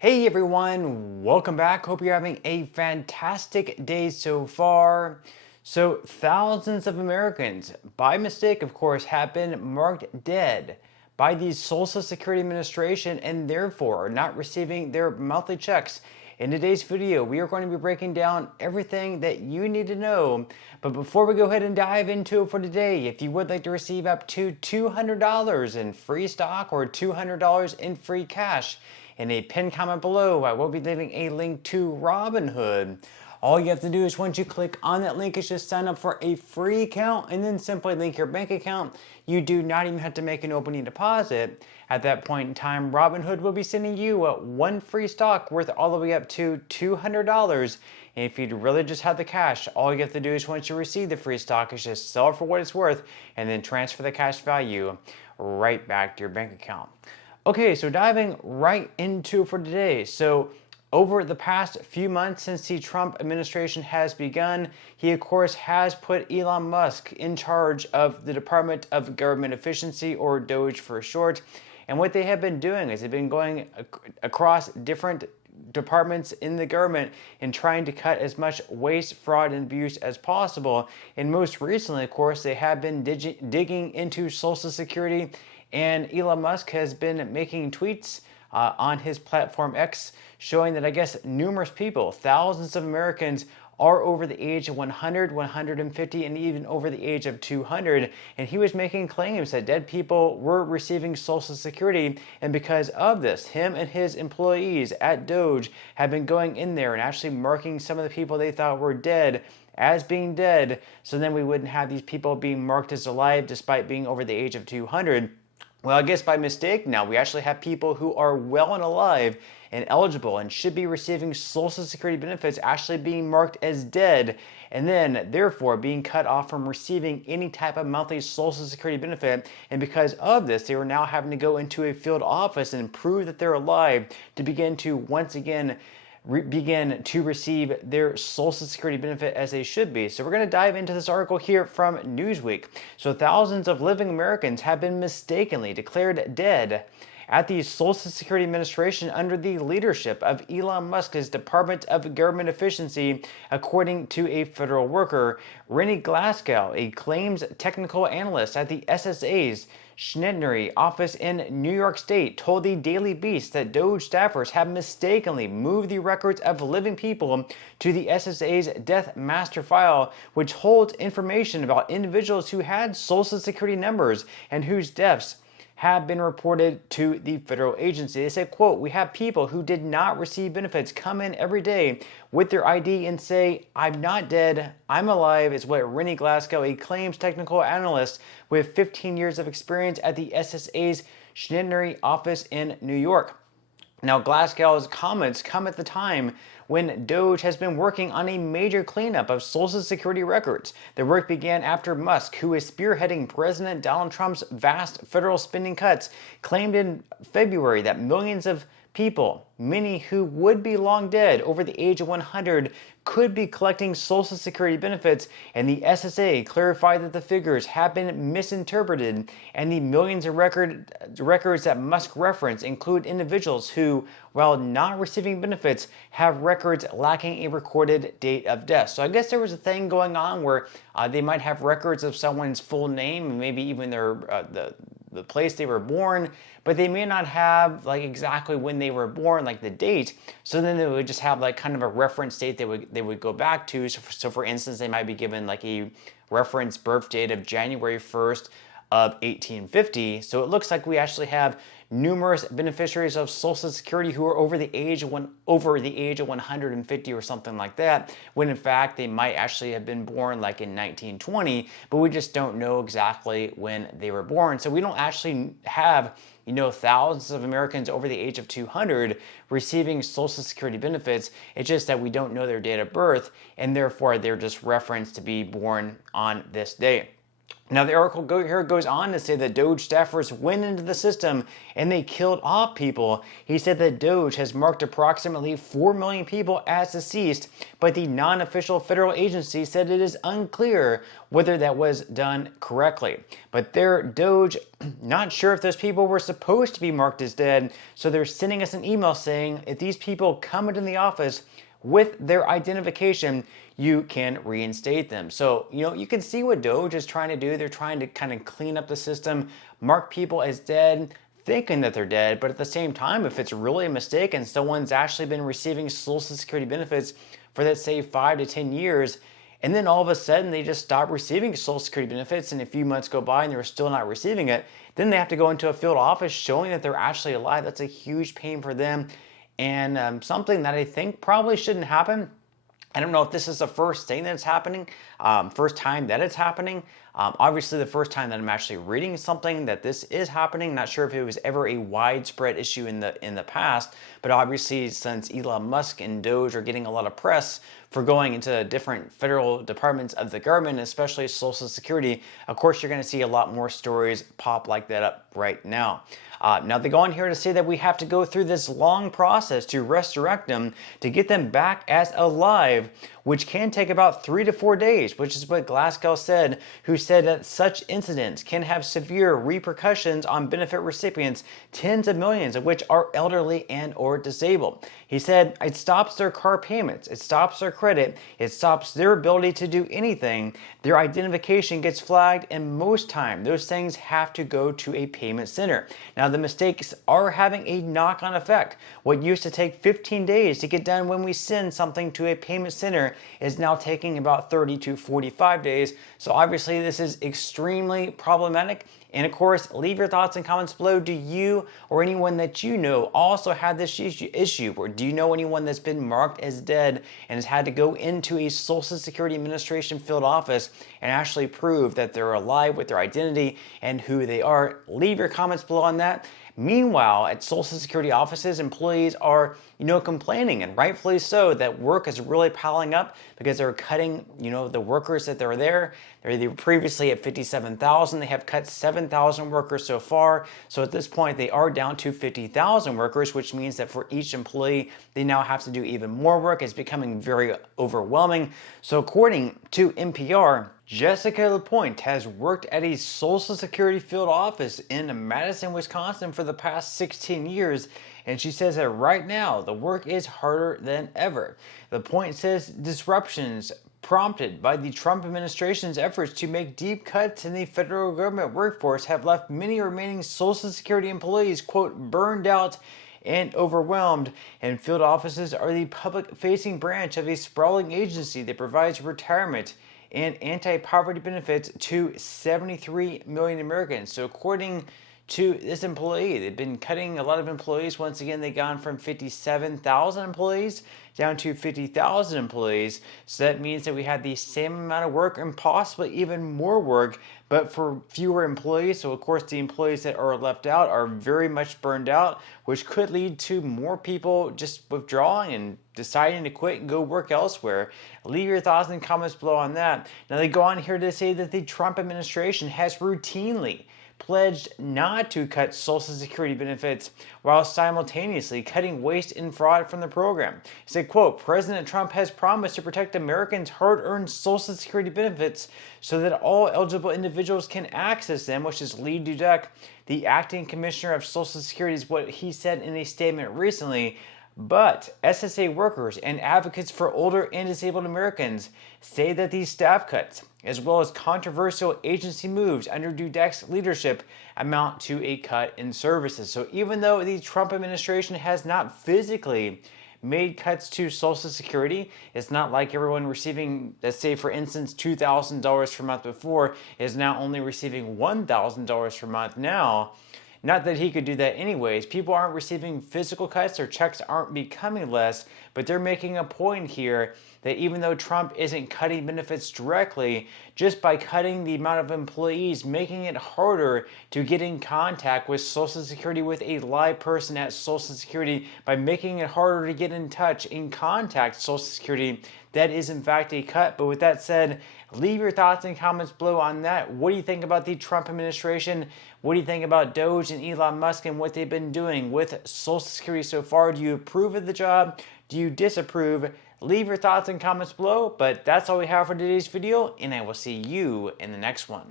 Hey everyone, welcome back. Hope you're having a fantastic day so far. So, thousands of Americans, by mistake, of course, have been marked dead by the Social Security Administration and therefore are not receiving their monthly checks. In today's video, we are going to be breaking down everything that you need to know. But before we go ahead and dive into it for today, if you would like to receive up to $200 in free stock or $200 in free cash, in a pinned comment below, I will be leaving a link to Robinhood. All you have to do is once you click on that link is just sign up for a free account and then simply link your bank account. You do not even have to make an opening deposit. At that point in time, Robinhood will be sending you one free stock worth all the way up to $200. And if you really just have the cash, all you have to do is once you receive the free stock is just sell it for what it's worth and then transfer the cash value right back to your bank account. Okay, so diving right into for today. So over the past few months since the Trump administration has begun, he of course has put Elon Musk in charge of the Department of Government Efficiency, or Doge for short. And what they have been doing is they've been going across different departments in the government and trying to cut as much waste, fraud, and abuse as possible. And most recently, of course, they have been digging into Social Security, and Elon Musk has been making tweets on his platform X showing that I guess numerous people, thousands of Americans, are over the age of 100, 150, and even over the age of 200. And he was making claims that dead people were receiving Social Security. And because of this, him and his employees at Doge have been going in there and actually marking some of the people they thought were dead as being dead. So then we wouldn't have these people being marked as alive despite being over the age of 200. Well, I guess by mistake now we actually have people who are well and alive and eligible and should be receiving Social Security benefits actually being marked as dead, and then therefore being cut off from receiving any type of monthly Social Security benefit. And because of this, they are now having to go into a field office and prove that they're alive to begin to once again begin to receive their Social Security benefit as they should be. So we're going to dive into this article here from Newsweek. So thousands of living Americans have been mistakenly declared dead at the Social Security Administration under the leadership of Elon Musk's Department of Government Efficiency, according to a federal worker. Rennie Glasgow, a claims technical analyst at the SSA's Schneider office in New York State, told the Daily Beast that Doge staffers have mistakenly moved the records of living people to the SSA's Death Master File, which holds information about individuals who had Social Security numbers and whose deaths have been reported to the federal agency. They said, quote, "We have people who did not receive benefits come in every day with their ID and say, 'I'm not dead, I'm alive,'" is what Rennie Glasgow, a claims technical analyst with 15 years of experience at the SSA's Schneider office in New York. Now, Glasgow's comments come at the time when Doge has been working on a major cleanup of Social Security records. The work began after Musk, who is spearheading President Donald Trump's vast federal spending cuts, claimed in February that millions of people, many who would be long dead over the age of 100, could be collecting Social Security benefits, and the SSA clarified that the figures have been misinterpreted, and the millions of records that Musk referenced include individuals who, while not receiving benefits, have records lacking a recorded date of death. So I guess there was a thing going on where they might have records of someone's full name and maybe even their the place they were born, but they may not have like exactly when they were born, like the date. So then they would just have like kind of a reference date they would go back to. So for instance, they might be given like a reference birth date of January 1st of 1850. So it looks like we actually have numerous beneficiaries of Social Security who are over the age of 150 or something like that, when in fact they might actually have been born like in 1920, but we just don't know exactly when they were born. So we don't actually have, thousands of Americans over the age of 200 receiving Social Security benefits. It's just that we don't know their date of birth, and therefore they're just referenced to be born on this day. Now, the article here goes on to say that Doge staffers went into the system and they killed off people. He said that Doge has marked approximately 4 million people as deceased, but the non-official federal agency said it is unclear whether that was done correctly. But their Doge, not sure if those people were supposed to be marked as dead, so they're sending us an email saying if these people come into the office with their identification, you can reinstate them. So, you can see what Doge is trying to do. They're trying to kind of clean up the system, mark people as dead, thinking that they're dead. But at the same time, if it's really a mistake and someone's actually been receiving Social Security benefits for, let's say, 5 to 10 years, and then all of a sudden they just stop receiving Social Security benefits, and a few months go by and they're still not receiving it, then they have to go into a field office showing that they're actually alive. That's a huge pain for them, and something that I think probably shouldn't happen. I don't know if this is the first thing that's happening, first time that it's happening. Obviously, the first time that I'm actually reading something that this is happening. Not sure if it was ever a widespread issue in the past, but obviously, since Elon Musk and Doge are getting a lot of press for going into different federal departments of the government, especially Social Security, of course, you're going to see a lot more stories pop like that up right now. Now, they go on here to say that we have to go through this long process to resurrect them, to get them back as alive, which can take about 3 to 4 days, which is what Glasgow said, who said that such incidents can have severe repercussions on benefit recipients, tens of millions of which are elderly and or disabled. He said it stops their car payments, it stops their credit, it stops their ability to do anything. Their identification gets flagged, and most time those things have to go to a payment center. Now, the mistakes are having a knock-on effect. What used to take 15 days to get done when we send something to a payment center is now taking about 30 to 45 days. So obviously this is extremely problematic. And of course, leave your thoughts and comments below. Do you or anyone that you know also had this issue? Or do you know anyone that's been marked as dead and has had to go into a Social Security Administration field office and actually prove that they're alive with their identity and who they are? Leave your comments below on that. Meanwhile, at Social Security offices, employees are, complaining, and rightfully so, that work is really piling up because they're cutting, the workers that are there. They were previously at 57,000. They have cut 7,000 workers so far. So at this point, they are down to 50,000 workers, which means that for each employee, they now have to do even more work. It's becoming very overwhelming. So according to NPR, Jessica LaPointe has worked at a Social Security field office in Madison, Wisconsin for the past 16 years, and she says that right now the work is harder than ever. LaPointe says disruptions prompted by the Trump administration's efforts to make deep cuts in the federal government workforce have left many remaining Social Security employees, quote, burned out and overwhelmed, and field offices are the public-facing branch of a sprawling agency that provides retirement and anti-poverty benefits to 73 million Americans. So according to this employee, they've been cutting a lot of employees. Once again, they've gone from 57,000 employees down to 50,000 employees. So that means that we have the same amount of work and possibly even more work, but for fewer employees. So of course, the employees that are left out are very much burned out, which could lead to more people just withdrawing and deciding to quit and go work elsewhere. Leave your thoughts and comments below on that. Now, they go on here to say that the Trump administration has routinely pledged not to cut Social Security benefits while simultaneously cutting waste and fraud from the program. He said, quote, President Trump has promised to protect Americans' hard-earned Social Security benefits so that all eligible individuals can access them, which is Lee Dudek, the acting commissioner of Social Security, is what he said in a statement recently. But SSA workers and advocates for older and disabled Americans say that these staff cuts, as well as controversial agency moves under Dudek's leadership, amount to a cut in services. So even though the Trump administration has not physically made cuts to Social Security, it's not like everyone receiving, let's say for instance, $2,000 per month before is now only receiving $1,000 per month now. Not that he could do that anyways. People aren't receiving physical cuts, their checks aren't becoming less, but they're making a point here that even though Trump isn't cutting benefits directly, just by cutting the amount of employees, making it harder to get in contact with Social Security, with a live person at Social Security, by making it harder to get in touch, in contact Social Security. That is in fact a cut. But with that said, leave your thoughts and comments below on that. What do you think about the Trump administration? What do you think about Doge and Elon Musk and what they've been doing with Social Security so far? Do you approve of the job? Do you disapprove? Leave your thoughts and comments below. But that's all we have for today's video, and I will see you in the next one.